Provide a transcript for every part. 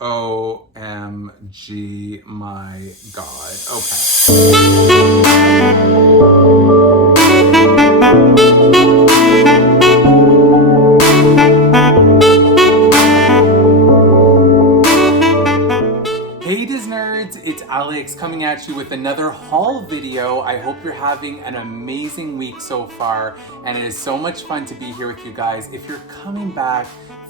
OMG, my God. Okay. Hey Disnerds, it's Alex coming at you with another haul video. I hope you're having an amazing week so far, and it is so much fun to be here with you guys. If you're coming back,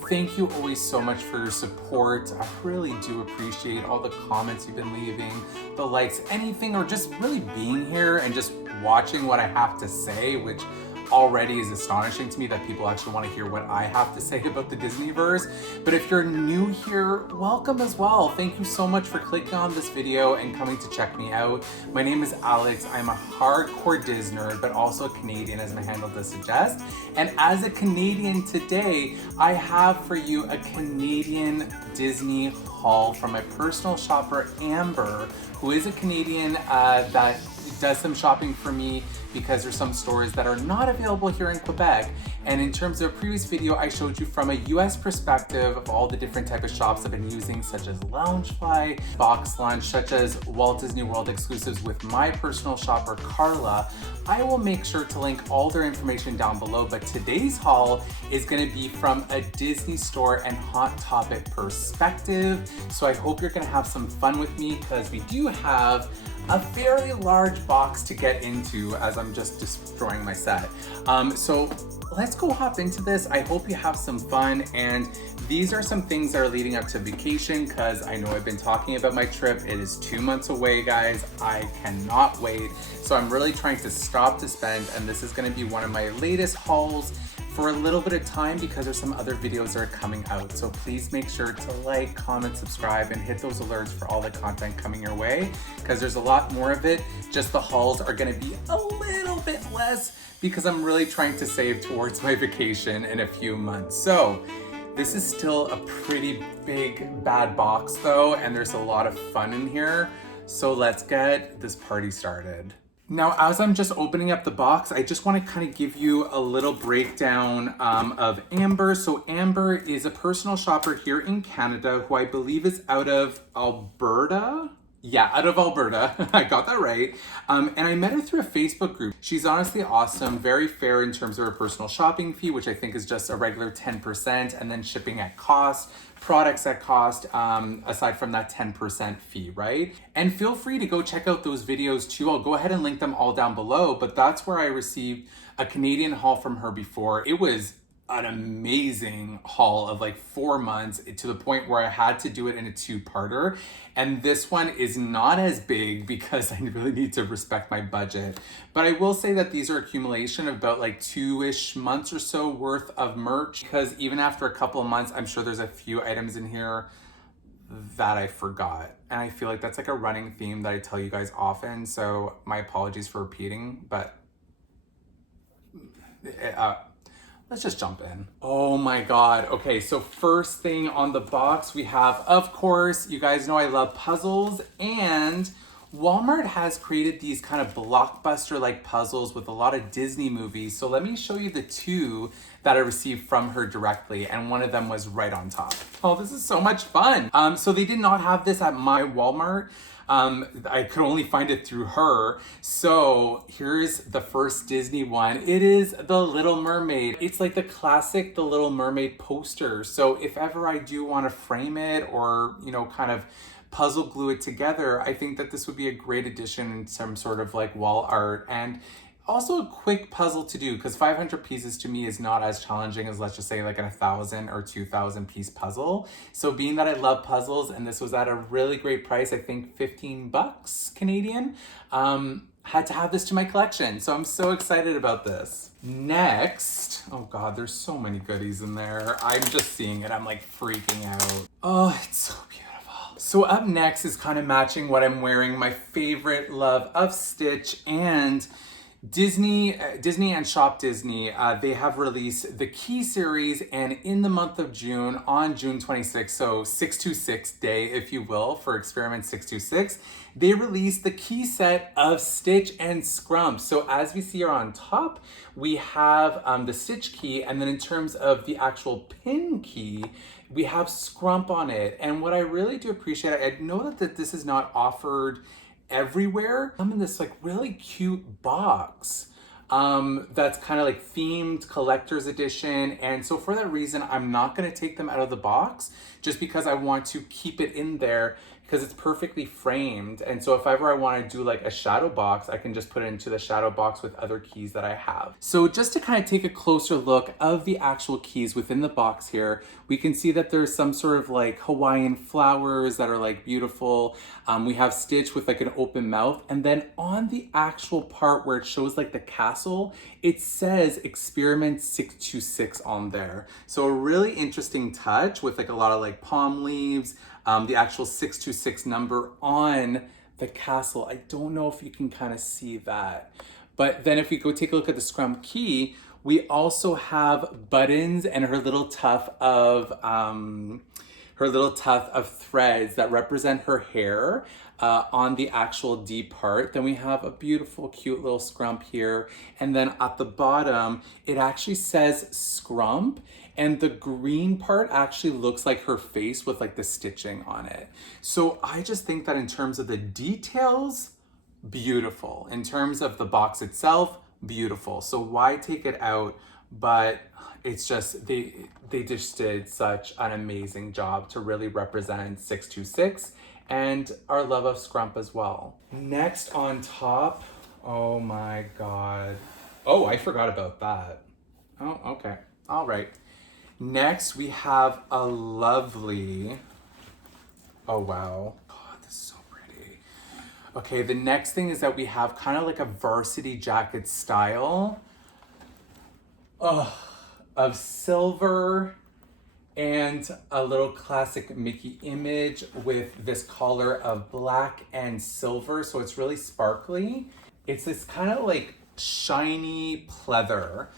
thank you always so much for your support. I really do appreciate all the comments you've been leaving, the likes, anything, or just really being here and just watching what I have to say, which already is astonishing to me that people actually want to hear what I have to say about the Disneyverse. But if you're new here, welcome as well. Thank you so much for clicking on this video and coming to check me out. My name is Alex. I'm a hardcore Disnerd, but also a Canadian, as my handle does suggest. And as a Canadian today, I have for you a Canadian Disney haul from my personal shopper, Amber, who is a Canadian that does some shopping for me because there's some stores that are not available here in Quebec. And in terms of a previous video, I showed you from a US perspective of all the different type of shops I've been using, such as Loungefly, Boxlunch, such as Walt Disney World exclusives with my personal shopper, Carla. I will make sure to link all their information down below, but today's haul is gonna be from a Disney store and Hot Topic perspective. So I hope you're gonna have some fun with me because we do have a fairly large box to get into as I'm just destroying my set. So let's go hop into this. I hope you have some fun, and these are some things that are leading up to vacation because I know I've been talking about my trip. It is 2 months away, guys. I cannot wait. So I'm really trying to stop to spend, and this is gonna be one of my latest hauls for a little bit of time because there's some other videos that are coming out. So please make sure to like, comment, subscribe, and hit those alerts for all the content coming your way because there's a lot more of it. Just the hauls are gonna be a little bit less because I'm really trying to save towards my vacation in a few months. So this is still a pretty big, bad box though, and there's a lot of fun in here. So let's get this party started. Now, as I'm just opening up the box, I just want to kind of give you a little breakdown of Amber. So Amber is a personal shopper here in Canada who I believe is out of Alberta. Yeah, out of Alberta. I got that right. And I met her through a Facebook group. She's honestly awesome, very fair in terms of her personal shopping fee, which I think is just a regular 10%, and then shipping at cost, products at cost, aside from that 10% fee, right? And feel free to go check out those videos too. I'll go ahead and link them all down below, but that's where I received a Canadian haul from her before. It was an amazing haul of like 4 months to the point where I had to do it in a two-parter. And this one is not as big because I really need to respect my budget. But I will say that these are accumulation of about like 2-ish months or so worth of merch, because even after a couple of months, I'm sure there's a few items in here that I forgot. And I feel like that's like a running theme that I tell you guys often. So my apologies for repeating, but let's just jump in. Oh my God. Okay, so first thing on the box we have, of course, you guys know I love puzzles, and Walmart has created these kind of blockbuster-like puzzles with a lot of Disney movies. So let me show you the two that I received from her directly, and one of them was right on top. Oh, this is so much fun. So they did not have this at my Walmart. I could only find it through her. So here's the first Disney one. It is The Little Mermaid. It's like the classic The Little Mermaid poster. So if ever I do want to frame it or, you know, kind of puzzle glue it together, I think that this would be a great addition in some sort of like wall art, and also a quick puzzle to do because 500 pieces to me is not as challenging as, let's just say, like a 1,000 or 2,000 piece puzzle. So being that I love puzzles and this was at a really great price, I think 15 bucks Canadian, had to have this to my collection. So I'm so excited about this. Next, oh God, there's so many goodies in there. I'm just seeing it, I'm like freaking out. Oh, it's so beautiful. So up next is kind of matching what I'm wearing, my favorite love of Stitch, and Disney and Shop Disney, they have released the Key series, and in the month of June, on June 26th, so 626 day, if you will, for Experiment 626, they released the Key set of Stitch and Scrump. So as we see here on top, we have the Stitch key, and then in terms of the actual pin key, we have Scrump on it. And what I really do appreciate, I know that this is not offered everywhere. I'm in this like really cute box that's kind of like themed collector's edition, and so for that reason I'm not going to take them out of the box, just because I want to keep it in there because it's perfectly framed. And so if ever I want to do like a shadow box, I can just put it into the shadow box with other keys that I have. So just to kind of take a closer look of the actual keys within the box here, we can see that there's some sort of like Hawaiian flowers that are like beautiful. We have Stitch with like an open mouth, and then on the actual part where it shows like the castle, it says Experiment 626 on there. So a really interesting touch with like a lot of like palm leaves, the actual 626 number on the castle. I don't know if you can kind of see that. But then if we go take a look at the Scrump key, we also have buttons and her little tuft of threads that represent her hair on the actual D part. Then we have a beautiful, cute little Scrump here. And then at the bottom, it actually says Scrump, and the green part actually looks like her face with like the stitching on it. So I just think that in terms of the details, beautiful. In terms of the box itself, beautiful. So why take it out? But it's just, they just did such an amazing job to really represent 626 and our love of Scrump as well. Next on top, oh my God. Oh, I forgot about that. Oh, okay. All right. Next, we have a lovely, oh wow. Oh, this is so pretty. Okay, the next thing is that we have kind of like a varsity jacket style of silver and a little classic Mickey image with this collar of black and silver. So it's really sparkly. It's this kind of like shiny pleather,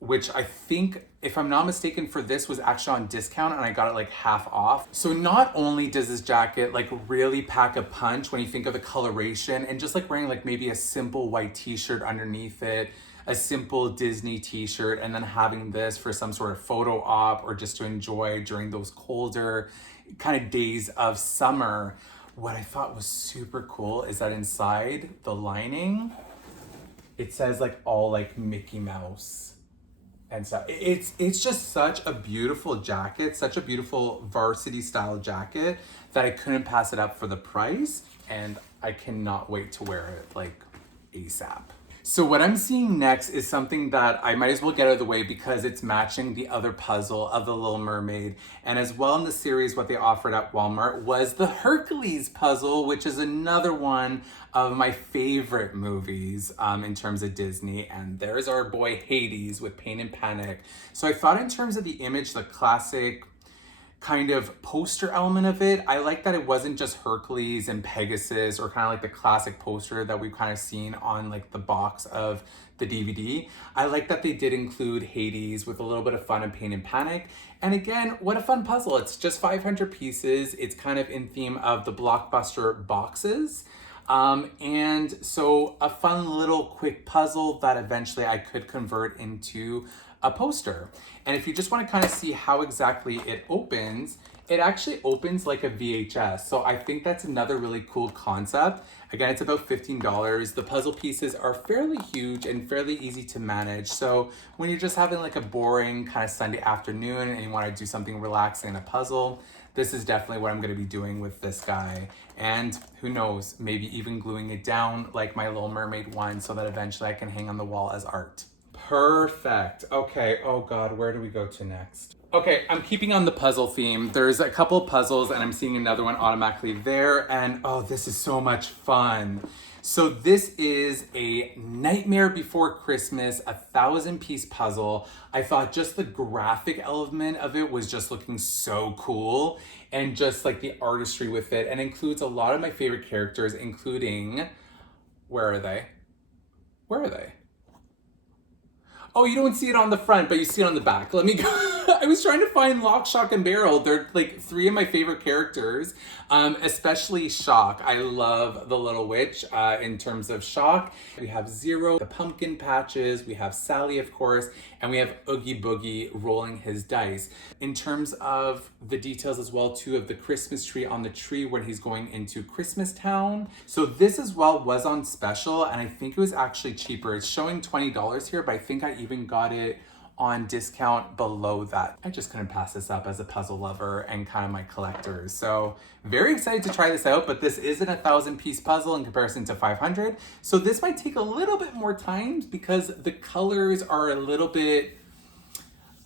which I think, if I'm not mistaken, for this was actually on discount and I got it like half off. So not only does this jacket like really pack a punch when you think of the coloration, and just like wearing like maybe a simple white t-shirt underneath it, a simple Disney t-shirt, and then having this for some sort of photo op or just to enjoy during those colder kind of days of summer. What I thought was super cool is that inside the lining, it says like all like Mickey Mouse and stuff. It's just such a beautiful jacket, such a beautiful varsity style jacket that I couldn't pass it up for the price, and I cannot wait to wear it like ASAP. So what I'm seeing next is something that I might as well get out of the way because it's matching the other puzzle of The Little Mermaid. And as well in the series, what they offered at Walmart was the Hercules puzzle, which is another one of my favorite movies in terms of Disney. And there's our boy Hades with Pain and Panic. So I thought in terms of the image, the classic kind of poster element of it, I like that it wasn't just Hercules and Pegasus or kind of like the classic poster that we've kind of seen on like the box of the DVD. I like that they did include Hades with a little bit of fun and Pain and Panic. And again, what a fun puzzle. It's just 500 pieces. It's kind of in theme of the blockbuster boxes. And so a fun little quick puzzle that eventually I could convert into a poster. And if you just want to kind of see how exactly it opens, it actually opens like a VHS. So I think that's another really cool concept. Again, it's about $15. The puzzle pieces are fairly huge and fairly easy to manage. So when you're just having like a boring kind of Sunday afternoon and you want to do something relaxing in a puzzle, this is definitely what I'm going to be doing with this guy. And who knows, maybe even gluing it down like my Little Mermaid one so that eventually I can hang on the wall as art. Perfect. Okay, oh God, where do we go to next? Okay, I'm keeping on the puzzle theme. There's a couple puzzles and I'm seeing another one automatically there, and oh, this is so much fun. So this is a Nightmare Before Christmas, 1,000-piece puzzle. I thought just the graphic element of it was just looking so cool, and just like the artistry with it, and includes a lot of my favorite characters, including, where are they? Where are they? Oh, you don't see it on the front, but you see it on the back. Let me go. I was trying to find Lock, Shock, and Barrel. They're like three of my favorite characters, especially Shock. I love the Little Witch in terms of Shock. We have Zero, the pumpkin patches, we have Sally, of course, and we have Oogie Boogie rolling his dice. In terms of the details as well, too, of the Christmas tree on the tree when he's going into Christmas Town. So this as well was on special, and I think it was actually cheaper. It's showing $20 here, but I think I even got it on discount below that. I just couldn't pass this up as a puzzle lover and kind of my collectors. So very excited to try this out, but this isn't a 1,000-piece puzzle in comparison to 500. So this might take a little bit more time because the colors are a little bit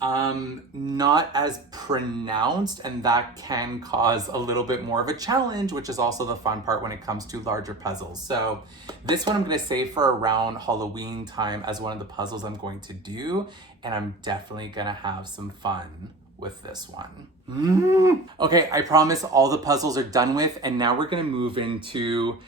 not as pronounced, and that can cause a little bit more of a challenge, which is also the fun part when it comes to larger puzzles. So this one I'm going to save for around Halloween time as one of the puzzles I'm going to do, and I'm definitely going to have some fun with this one. Okay, I promise all the puzzles are done with, and now we're going to move into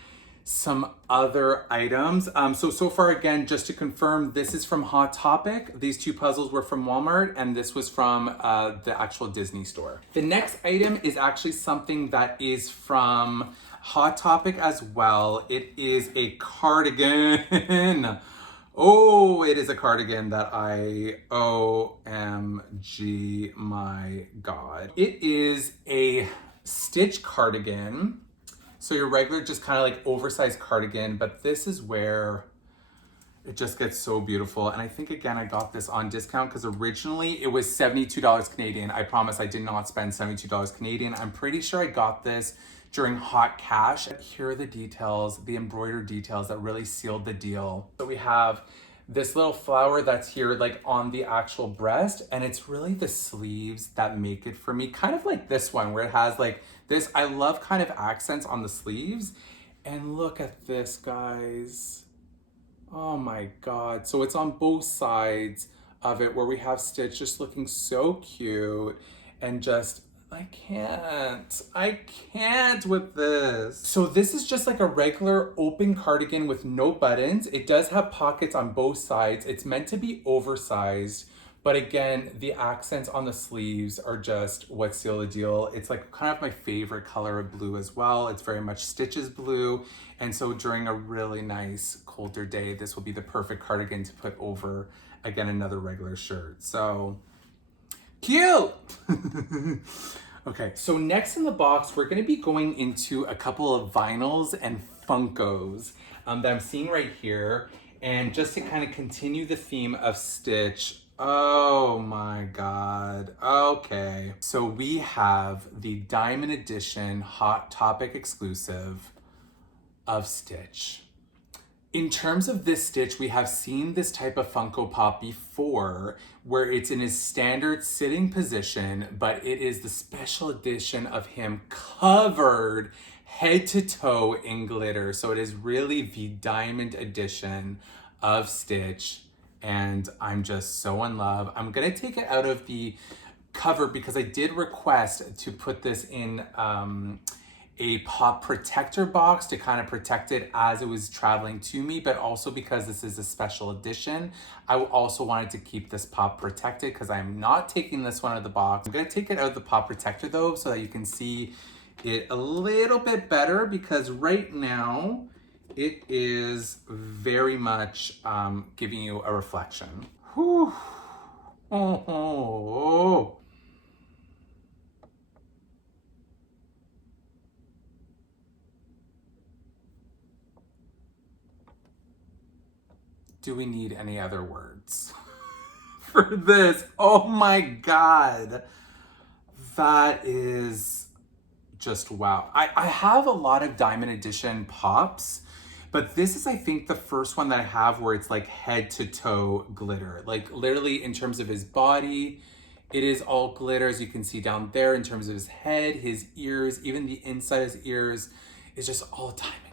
some other items. So far, again, just to confirm, this is from Hot Topic. These two puzzles were from Walmart, and this was from the actual Disney store. The next item is actually something that is from Hot Topic as well. It is a cardigan. Oh, it is a cardigan that OMG, my God. It is a Stitch cardigan. So your regular, just kind of like oversized cardigan, but this is where it just gets so beautiful. And I think, again, I got this on discount because originally it was $72 Canadian. I promise I did not spend $72 Canadian. I'm pretty sure I got this during hot cash. Here are the details, the embroidered details that really sealed the deal. So we have this little flower that's here like on the actual breast, and it's really the sleeves that make it for me. Kind of like this one where it has like this, I love kind of accents on the sleeves. And look at this, guys. Oh my God. So it's on both sides of it where we have Stitch just looking so cute, and just, I can't with this. So this is just like a regular open cardigan with no buttons. It does have pockets on both sides. It's meant to be oversized, but again, the accents on the sleeves are just what seal the deal. It's like kind of my favorite color of blue as well. It's very much Stitch's blue. And so during a really nice colder day, this will be the perfect cardigan to put over, again, another regular shirt. So cute. Okay, so next in the box, we're gonna be going into a couple of vinyls and Funkos that I'm seeing right here. And just to kind of continue the theme of Stitch, oh my God, okay. So we have the Diamond Edition Hot Topic exclusive of Stitch. In terms of this Stitch, we have seen this type of Funko Pop before, where it's in his standard sitting position, but it is the special edition of him covered head to toe in glitter. So it is really the Diamond Edition of Stitch, and I'm just so in love. I'm gonna take it out of the cover because I did request to put this in a pop protector box to kind of protect it as it was traveling to me, but also because this is a special edition, I also wanted to keep this pop protected because I'm not taking this one out of the box. I'm gonna take it out of the pop protector though, so that you can see it a little bit better, because right now it is very much giving you a reflection. Whew. Oh. Do we need any other words for this? Oh my God. That is just wow. I have a lot of Diamond Edition pops, but this is, I think, the first one that I have where it's like head to toe glitter. Like literally in terms of his body, it is all glitter, as you can see down there. In terms of his head, his ears, even the inside of his ears is just all diamond glitter.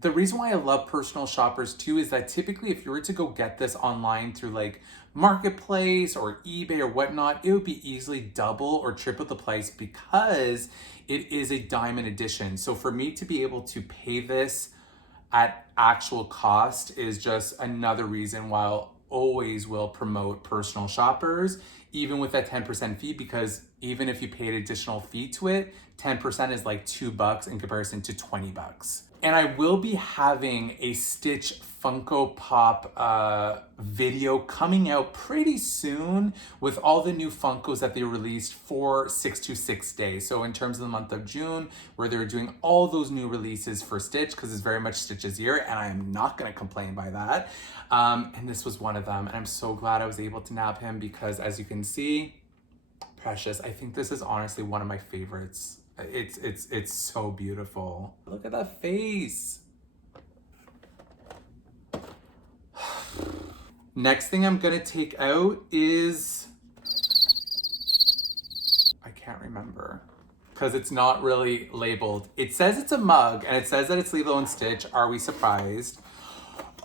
The reason why I love personal shoppers too is that typically if you were to go get this online through like Marketplace or eBay or whatnot, it would be easily double or triple the price because it is a Diamond Edition. So for me to be able to pay this at actual cost is just another reason why I'll always will promote personal shoppers, even with that 10% fee, because even if you paid additional fee to it, 10% is like $2 in comparison to $20. And I will be having a Stitch Funko Pop video coming out pretty soon with all the new Funkos that they released for 626 days. So in terms of the month of June, where they're doing all those new releases for Stitch, because it's very much Stitch's year, and I am not gonna complain by that. And this was one of them, and I'm so glad I was able to nab him because, as you can see, precious. I think this is honestly one of my favorites. It's so beautiful. Look at that face. Next thing I'm gonna take out is, I can't remember because it's not really labeled. It says it's a mug and it says that it's Lilo and Stitch. Are we surprised?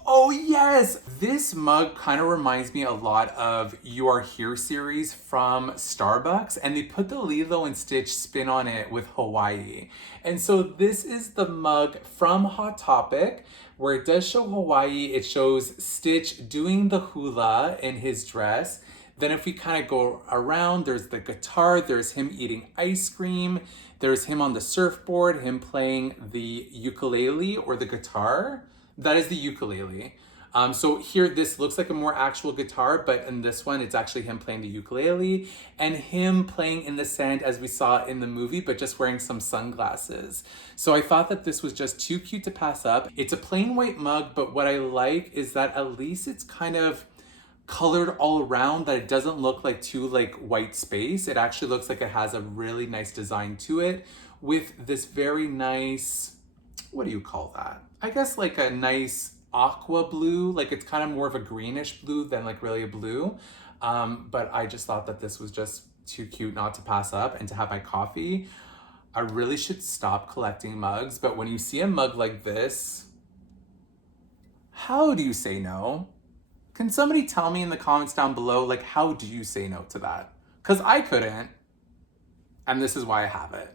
Oh yes! This mug kind of reminds me a lot of You Are Here series from Starbucks, and they put the Lilo and Stitch spin on it with Hawaii. And so this is the mug from Hot Topic, where it does show Hawaii. It shows Stitch doing the hula in his dress. Then if we kind of go around, there's the guitar, there's him eating ice cream, there's him on the surfboard, him playing the ukulele or the guitar. That is the ukulele. So here, this looks like a more actual guitar, but in this one, it's actually him playing the ukulele and him playing in the sand as we saw in the movie, but just wearing some sunglasses. So I thought that this was just too cute to pass up. It's a plain white mug, but what I like is that at least it's kind of colored all around, that it doesn't look like too like white space. It actually looks like it has a really nice design to it with this very nice, what do you call that? I guess like a nice aqua blue, like it's kind of more of a greenish blue than like really a blue. But I just thought that this was just too cute not to pass up and to have my coffee. I really should stop collecting mugs, but when you see a mug like this, how do you say no? Can somebody tell me in the comments down below, like, how do you say no to that? Because I couldn't, and this is why I have it.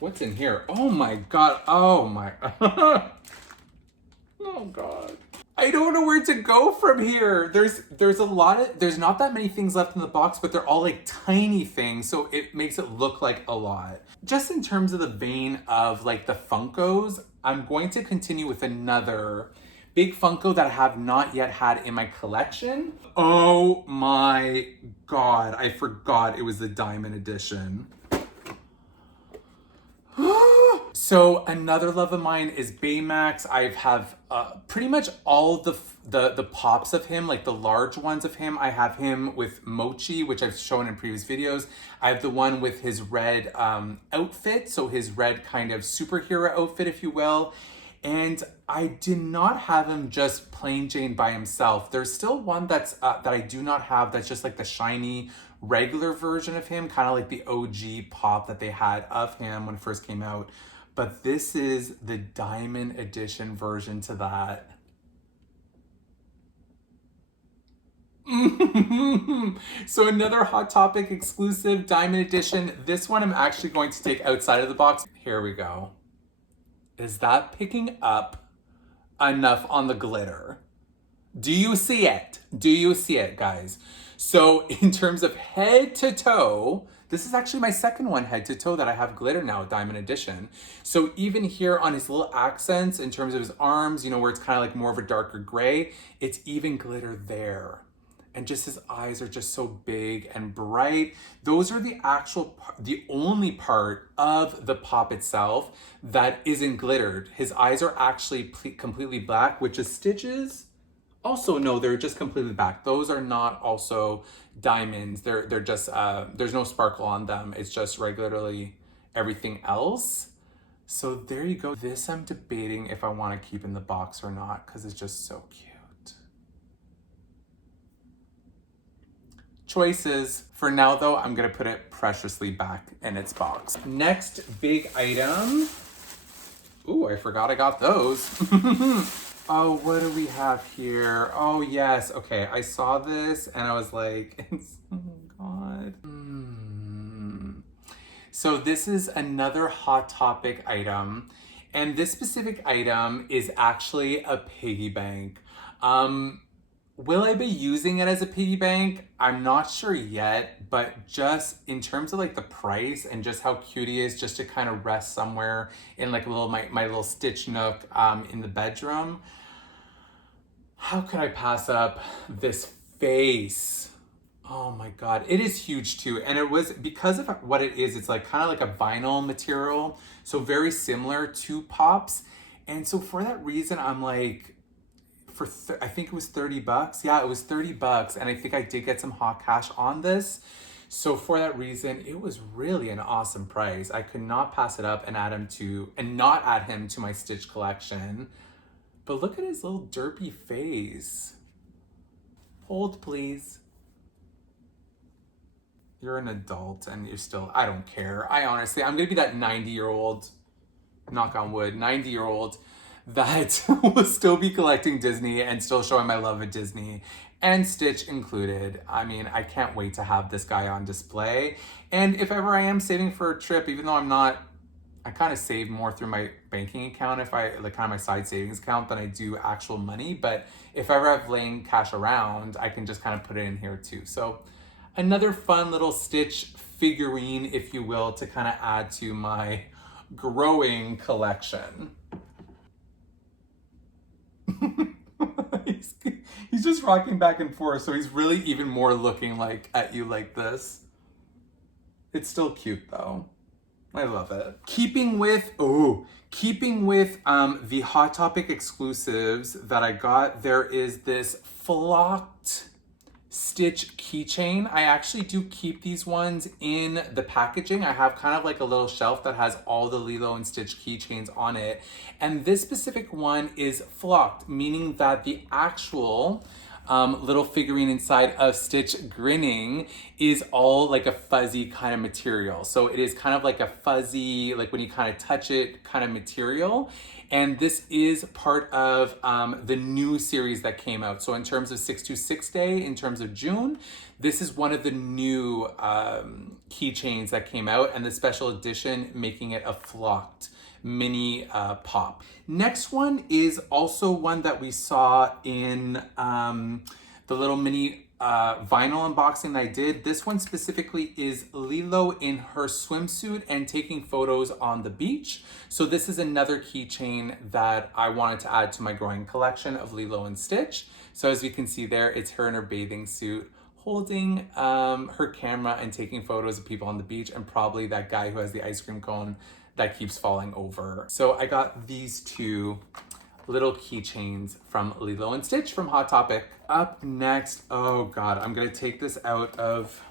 What's in here? Oh my God, oh my, oh God. I don't know where to go from here. There's a lot of, there's not that many things left in the box, but they're all like tiny things, so it makes it look like a lot. Just in terms of the vein of like the Funkos, I'm going to continue with another big Funko that I have not yet had in my collection. Oh my God, I forgot it was the diamond edition. So another love of mine is Baymax. I have pretty much all the pops of him, like the large ones of him. I have him with Mochi, which I've shown in previous videos. I have the one with his red outfit, so his red kind of superhero outfit, if you will. And I did not have him just plain Jane by himself. There's still one that's that I do not have, that's just like the shiny regular version of him, kind of like the OG pop that they had of him when it first came out. But this is the diamond edition version to that. So another Hot Topic exclusive diamond edition. This one I'm actually going to take outside of the box. Here we go. Is that picking up enough on the glitter? Do you see it? Do you see it, guys? So in terms of head to toe, this is actually my second one head to toe that I have glitter now, diamond edition. So even here on his little accents, in terms of his arms, you know, where it's kind of like more of a darker gray, it's even glitter there. And just his eyes are just so big and bright. Those are the only part of the pop itself that isn't glittered. His eyes are actually completely black, which is Stitch's. Also, no, they're just completely black. Those are not also diamonds. They're just, there's no sparkle on them. It's just regularly everything else. So there you go. This I'm debating if I want to keep in the box or not, because it's just so cute. Choices. For now though, I'm gonna put it preciously back in its box. Next big item. Ooh, I forgot I got those. Oh, what do we have here? Oh yes, okay, I saw this and I was like, oh God. So this is another Hot Topic item. And this specific item is actually a piggy bank. Will I be using it as a piggy bank? I'm not sure yet, but just in terms of like the price and just how cute he is, just to kind of rest somewhere in like a little my little stitch nook in the bedroom. How could I pass up this face? Oh my God, it is huge too. And it was because of what it is, it's like kind of like a vinyl material. So very similar to Pops. And so for that reason, I'm like, I think it was 30 bucks. Yeah, it was 30 bucks. And I think I did get some hot cash on this. So for that reason, it was really an awesome price. I could not pass it up and not add him to my Stitch collection. But look at his little derpy face. Hold, please. You're an adult and you're still, I don't care. I'm gonna be that 90-year-old, knock on wood, 90-year-old that will still be collecting Disney and still showing my love of Disney, and Stitch included. I mean, I can't wait to have this guy on display. And if ever I am saving for a trip, even though I kind of save more through my banking account, if I like kind of my side savings account, than I do actual money. But if ever I've laying cash around, I can just kind of put it in here too. So another fun little Stitch figurine, if you will, to kind of add to my growing collection. he's just rocking back and forth, so he's really even more looking like at you like this. It's still cute though. I love it. Keeping with the Hot Topic exclusives that I got, there is this flocked Stitch keychain. I actually do keep these ones in the packaging. I have kind of like a little shelf that has all the Lilo and Stitch keychains on it. And this specific one is flocked, meaning that the actual little figurine inside of Stitch grinning is all like a fuzzy kind of material. So it is kind of like a fuzzy, like when you kind of touch it kind of material. And this is part of the new series that came out. So in terms of 626 Day, in terms of June, this is one of the new keychains that came out, and the special edition making it a flocked mini pop. Next one is also one that we saw in the little mini vinyl unboxing that I did. This one specifically is Lilo in her swimsuit and taking photos on the beach. So this is another keychain that I wanted to add to my growing collection of Lilo and Stitch. So as you can see there, it's her in her bathing suit holding her camera and taking photos of people on the beach, and probably that guy who has the ice cream cone that keeps falling over. So I got these two little keychains from Lilo and Stitch from Hot Topic. Up next, oh God, I'm gonna take this out of,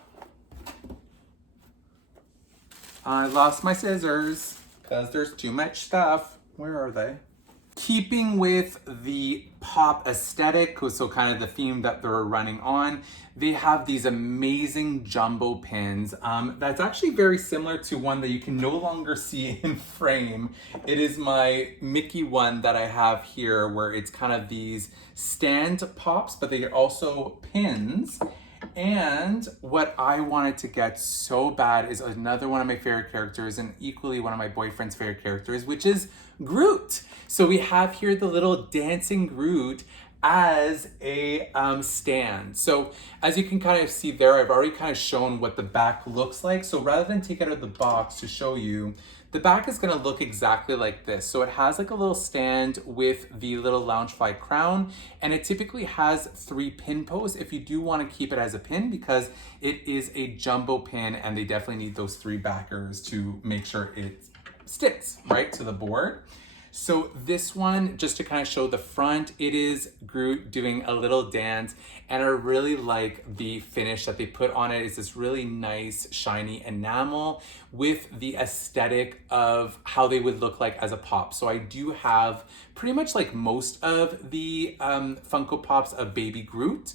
I lost my scissors because there's too much stuff. Where are they? Keeping with the pop aesthetic, so kind of the theme that they're running on, they have these amazing jumbo pins. That's actually very similar to one that you can no longer see in frame. It is my Mickey one that I have here, where it's kind of these stand pops, but they are also pins. And what I wanted to get so bad is another one of my favorite characters, and equally one of my boyfriend's favorite characters, which is Groot. So we have here the little dancing Groot as a stand. So as you can kind of see there, I've already kind of shown what the back looks like. So rather than take it out of the box to show you, the back is gonna look exactly like this. So it has like a little stand with the little Loungefly crown, and it typically has 3 pin posts if you do wanna keep it as a pin, because it is a jumbo pin and they definitely need those 3 backers to make sure it sticks right to the board. So this one, just to kind of show the front, it is Groot doing a little dance, and I really like the finish that they put on it. It's this really nice shiny enamel with the aesthetic of how they would look like as a pop. So I do have pretty much like most of the Funko Pops of Baby Groot.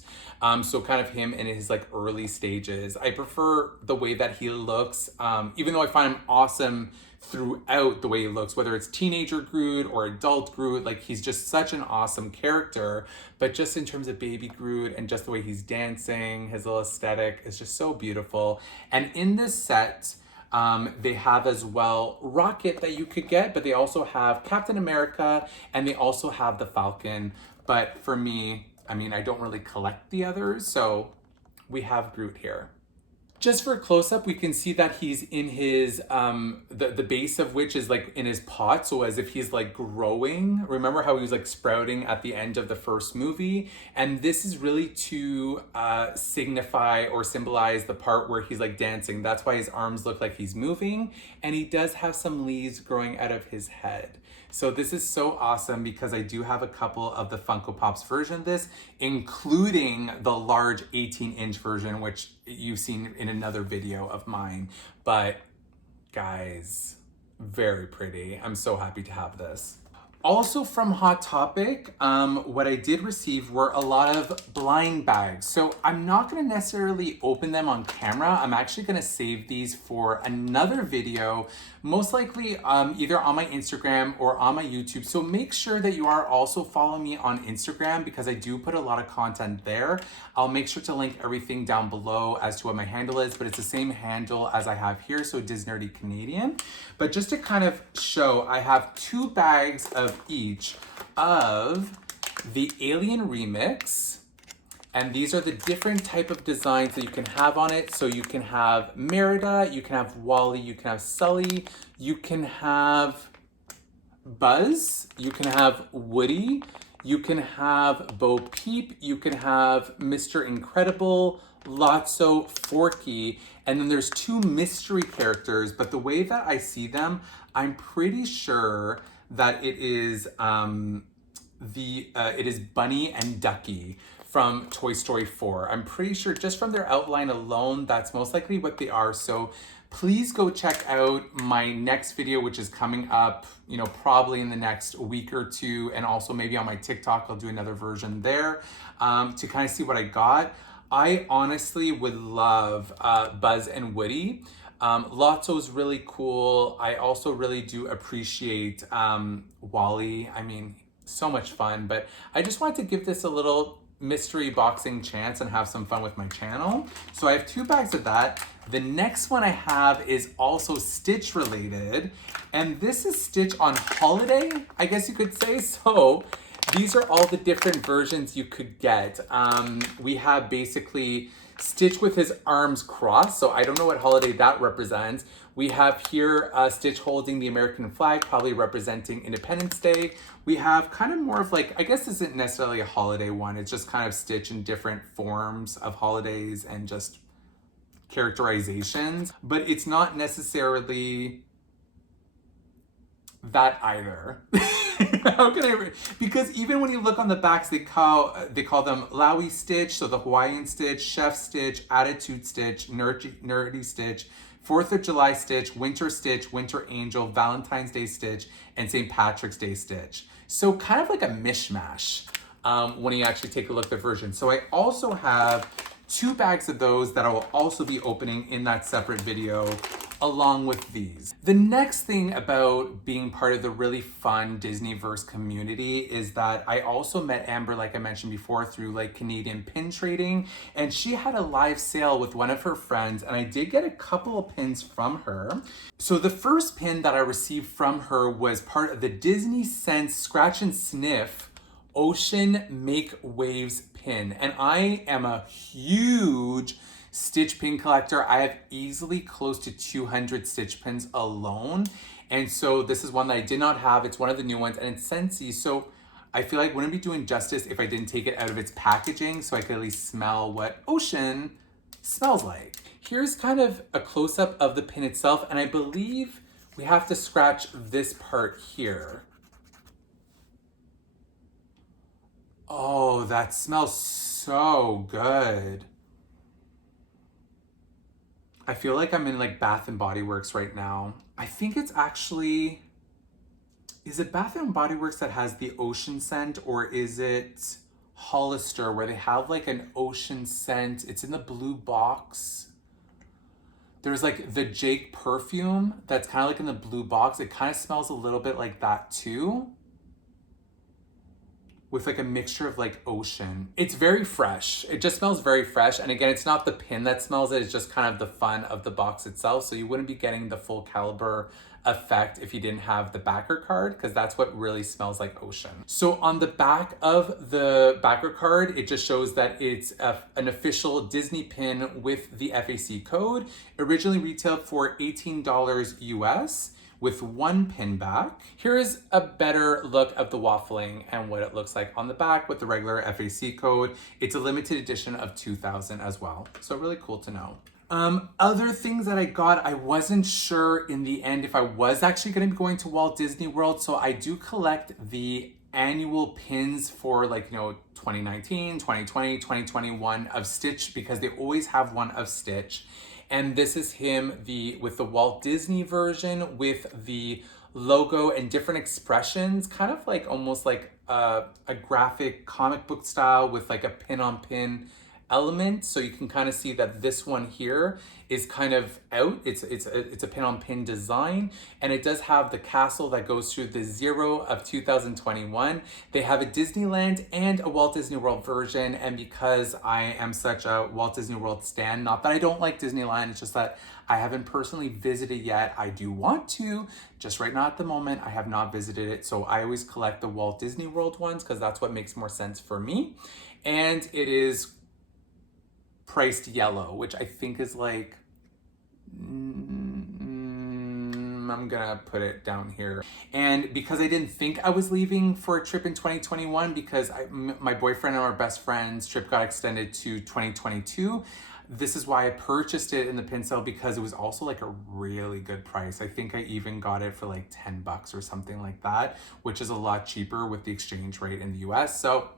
So kind of him in his like early stages. I prefer the way that he looks, even though I find him awesome throughout the way he looks, whether it's teenager Groot or adult Groot. Like, he's just such an awesome character, but just in terms of Baby Groot and just the way he's dancing, his little aesthetic is just so beautiful. And in this set, They have as well Rocket that you could get, but they also have Captain America and they also have the Falcon. But for me, I mean, I don't really collect the others, so we have Groot here. Just for a close-up, we can see that he's in his, the base of which is like in his pot, so as if he's like growing. Remember how he was like sprouting at the end of the first movie? And this is really to signify or symbolize the part where he's like dancing. That's why his arms look like he's moving. And he does have some leaves growing out of his head. So this is so awesome because I do have a couple of the Funko Pops version of this, including the large 18-inch version, which you've seen in another video of mine. But guys, very pretty. I'm so happy to have this. Also from Hot Topic, what I did receive were a lot of blind bags. So I'm not gonna necessarily open them on camera. I'm actually gonna save these for another video, most likely either on my Instagram or on my YouTube. So make sure that you are also following me on Instagram because I do put a lot of content there. I'll make sure to link everything down below as to what my handle is, but it's the same handle as I have here, so Disnerdy Canadian. But just to kind of show, I have 2 bags of each of the Alien Remix, and these are the different type of designs that you can have on it. So you can have Merida, you can have Wally, you can have Sully, you can have Buzz, you can have Woody, you can have Bo Peep, you can have Mr. Incredible, Lotso, Forky, and then there's 2 mystery characters, but the way that I see them, I'm pretty sure that it is it is Bunny and Ducky from Toy Story 4. I'm pretty sure just from their outline alone, that's most likely what they are. So please go check out my next video, which is coming up, you know, probably in the next week or 2. And also maybe on my TikTok, I'll do another version there to kind of see what I got. I honestly would love Buzz and Woody. Lotso's really cool. I also really do appreciate Wally. I mean, so much fun, but I just wanted to give this a little mystery boxing chance and have some fun with my channel. So I have 2 bags of that. The next one I have is also Stitch related, and this is Stitch on holiday, I guess you could say. So these are all the different versions you could get. We have basically Stitch with his arms crossed, so I don't know what holiday that represents. We have here Stitch holding the American flag, probably representing Independence Day. We have kind of more of like, I guess this isn't necessarily a holiday one, it's just kind of Stitch in different forms of holidays and just characterizations, but it's not necessarily that either. How can I? Because even when you look on the backs, they call them Lowy Stitch, so the Hawaiian Stitch, Chef Stitch, Attitude Stitch, Nerdy Stitch, 4th of July Stitch, Winter Stitch, Winter Angel, Valentine's Day Stitch, and St. Patrick's Day Stitch. So kind of like a mishmash when you actually take a look at the version. So I also have 2 bags of those that I will also be opening in that separate video along with these. The next thing about being part of the really fun Disneyverse community is that I also met Amber, like I mentioned before, through like Canadian pin trading, and she had a live sale with one of her friends, and I did get a couple of pins from her. So the first pin that I received from her was part of the Disney Sense Scratch and Sniff Ocean Make Waves pin, and I am a huge Stitch pin collector. I have easily close to 200 Stitch pins alone, and so this is one that I did not have. It's one of the new ones, and it's Scentsy, so I feel like wouldn't be doing justice if I didn't take it out of its packaging so I could at least smell what ocean smells like. Here's kind of a close-up of the pin itself, and I believe we have to scratch this part here. Oh, that smells so good. I feel like I'm in like Bath and Body Works right now. I think it's actually, is it Bath and Body Works that has the ocean scent, or is it Hollister where they have like an ocean scent? It's in the blue box. There's like the Jake perfume that's kind of like in the blue box. It kind of smells a little bit like that too. with like a mixture of like ocean. It's very fresh. It just smells very fresh. And again, it's not the pin that smells it, it's just kind of the fun of the box itself. So you wouldn't be getting the full caliber effect if you didn't have the backer card, because that's what really smells like ocean. So on the back of the backer card, it just shows that it's an official Disney pin with the FAC code. Originally retailed for $18 US. With one pin back. Here is a better look of the waffling and what it looks like on the back with the regular FAC code. It's a limited edition of 2,000 as well. So really cool to know. Other things that I got, I wasn't sure in the end if I was actually going to be going to Walt Disney World. So I do collect the annual pins for 2019, 2020, 2021 of Stitch, because they always have one of Stitch. And this is him with the Walt Disney version with the logo and different expressions, kind of like almost like a graphic comic book style with like a pin on pin element. So you can kind of see that this one here is kind of out. It's a pin on pin design, and it does have the castle that goes through the 0 of 2021. They have a Disneyland and a Walt Disney World version, and because I am such a Walt Disney World stan, not that I don't like Disneyland, it's just that I haven't personally visited yet. I do want to, just right now at the moment, I have not visited it. So I always collect the Walt Disney World ones because that's what makes more sense for me. And it is priced yellow, which I think is like, I'm gonna put it down here. And because I didn't think I was leaving for a trip in 2021, because my boyfriend and our best friend's trip got extended to 2022, this is why I purchased it in the pin sale, because it was also like a really good price. I think I even got it for like $10 or something like that, which is a lot cheaper with the exchange rate in the US. So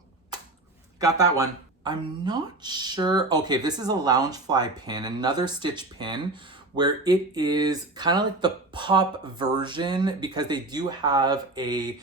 got that one. I'm not sure. Okay, this is a Loungefly pin, another Stitch pin, where it is kind of like the pop version, because they do have a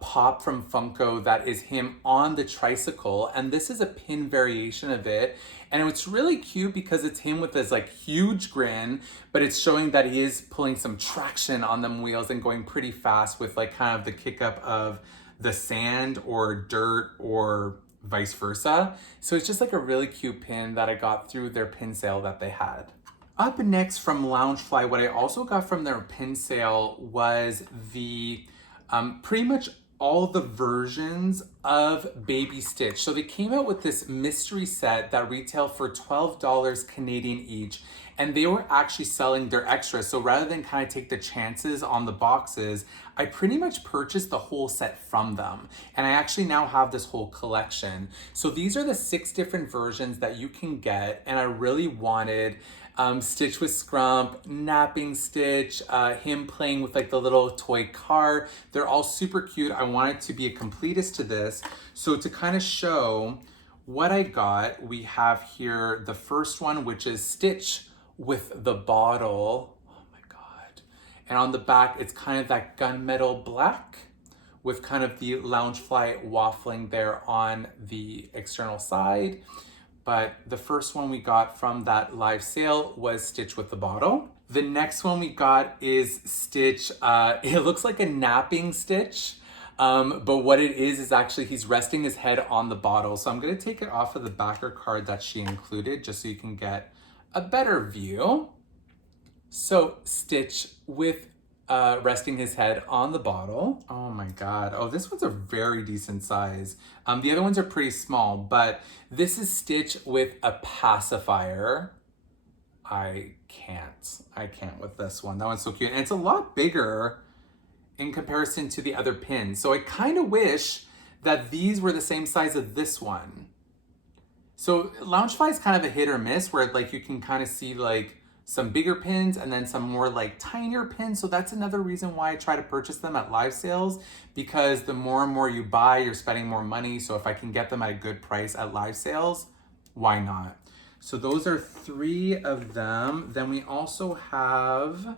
pop from Funko that is him on the tricycle, and this is a pin variation of it. And it's really cute because it's him with this like huge grin, but it's showing that he is pulling some traction on them wheels and going pretty fast with like kind of the kick up of the sand or dirt or vice versa. So it's just like a really cute pin that I got through their pin sale that they had. Up next from Loungefly, what I also got from their pin sale was the pretty much all the versions of Baby Stitch. So they came out with this mystery set that retailed for $12 Canadian each, and they were actually selling their extras. So rather than kind of take the chances on the boxes, I pretty much purchased the whole set from them. And I actually now have this whole collection. So these are the 6 different versions that you can get, and I really wanted Stitch with Scrump, Napping Stitch, him playing with like the little toy car. They're all super cute. I wanted to be a completist to this. So to kind of show what I got, we have here the first one, which is Stitch with the bottle. Oh my God. And on the back, it's kind of that gunmetal black with kind of the Loungefly waffling there on the external side. But the first one we got from that live sale was Stitch with the bottle. The next one we got is Stitch. It looks like a napping Stitch, but what it is actually he's resting his head on the bottle. So I'm gonna take it off of the backer card that she included just so you can get a better view. So Stitch with resting his head on the bottle. Oh my God. Oh, this one's a very decent size. The other ones are pretty small, but this is Stitch with a pacifier. I can't with this one. That one's so cute. And it's a lot bigger in comparison to the other pins. So I kind of wish that these were the same size as this one. So Loungefly is kind of a hit or miss, where like you can kind of see like some bigger pins and then some more like tinier pins. So that's another reason why I try to purchase them at live sales, because the more and more you buy, you're spending more money. So if I can get them at a good price at live sales, why not? So those are 3 of them. Then we also have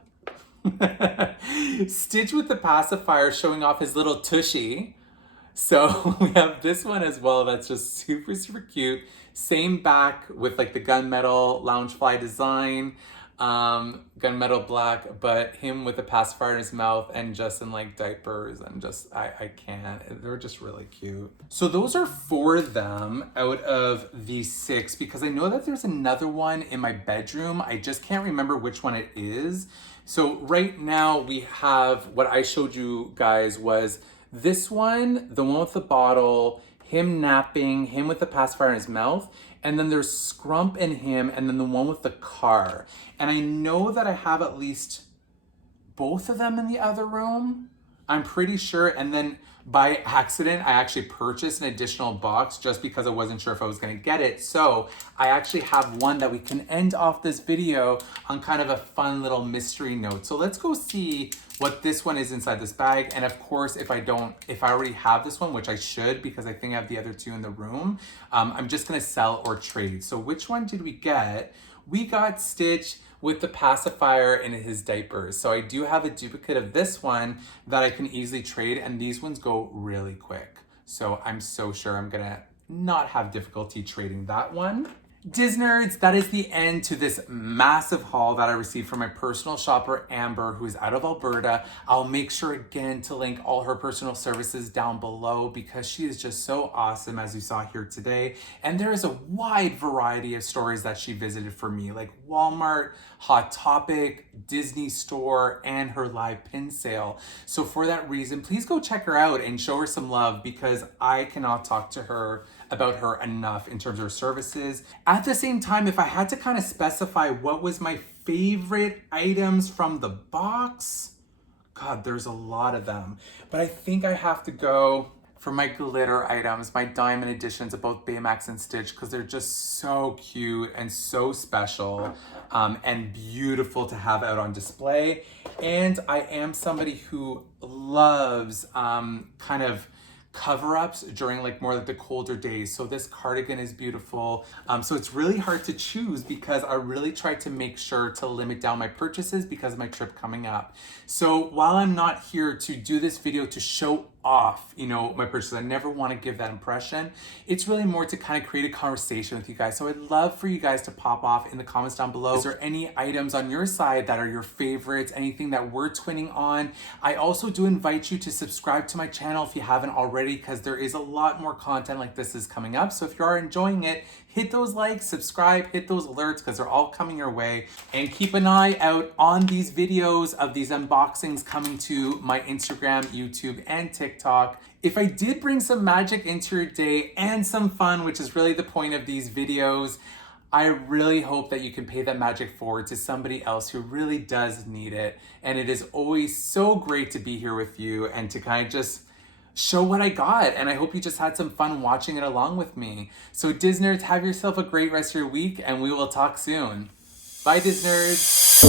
Stitch with the pacifier showing off his little tushy. So we have this one as well that's just super, super cute. Same back with like the gunmetal Loungefly design. gunmetal black, but him with a pacifier in his mouth and just in like diapers, and just, I can't. They're just really cute. So those are 4 of them out of the 6, because I know that there's another one in my bedroom. I just can't remember which one it is. So right now we have, what I showed you guys was this one, the one with the bottle, him napping, him with the pacifier in his mouth, and then there's Scrump and him, and then the one with the car. And I know that I have at least both of them in the other room. I'm pretty sure. And then by accident, I actually purchased an additional box just because I wasn't sure if I was gonna get it. So I actually have one that we can end off this video on kind of a fun little mystery note. So let's go see what this one is inside this bag. And of course, if I already have this one, which I should, because I think I have the other 2 in the room, I'm just gonna sell or trade. So which one did we get? We got Stitch with the pacifier in his diapers. So I do have a duplicate of this one that I can easily trade, and these ones go really quick. So I'm so sure I'm gonna not have difficulty trading that one. Disnerds, that is the end to this massive haul that I received from my personal shopper, Amber, who is out of Alberta. I'll make sure again to link all her personal services down below because she is just so awesome, as you saw here today. And there is a wide variety of stores that she visited for me, like Walmart, Hot Topic, Disney Store, and her live pin sale. So for that reason, please go check her out and show her some love, because I cannot talk to her about her enough in terms of her services. At the same time, if I had to kind of specify what was my favorite items from the box, God, there's a lot of them. But I think I have to go for my glitter items, my diamond editions of both Baymax and Stitch, because they're just so cute and so special, and beautiful to have out on display. And I am somebody who loves kind of cover-ups during like more like the colder days. So this cardigan is beautiful. So it's really hard to choose because I really try to make sure to limit down my purchases because of my trip coming up. So while I'm not here to do this video to show off, you know, my purchases, I never want to give that impression. It's really more to kind of create a conversation with you guys. So I'd love for you guys to pop off in the comments down below. Is there any items on your side that are your favorites? Anything that we're twinning on? I also do invite you to subscribe to my channel if you haven't already, because there is a lot more content like this is coming up. So if you are enjoying it, hit those likes, subscribe, hit those alerts, because they're all coming your way. And keep an eye out on these videos of these unboxings coming to my Instagram, YouTube, and TikTok. If I did bring some magic into your day and some fun, which is really the point of these videos, I really hope that you can pay that magic forward to somebody else who really does need it. And it is always so great to be here with you and to kind of just show what I got. And I hope you just had some fun watching it along with me. So Disnerds, have yourself a great rest of your week, and we will talk soon. Bye, Disnerds.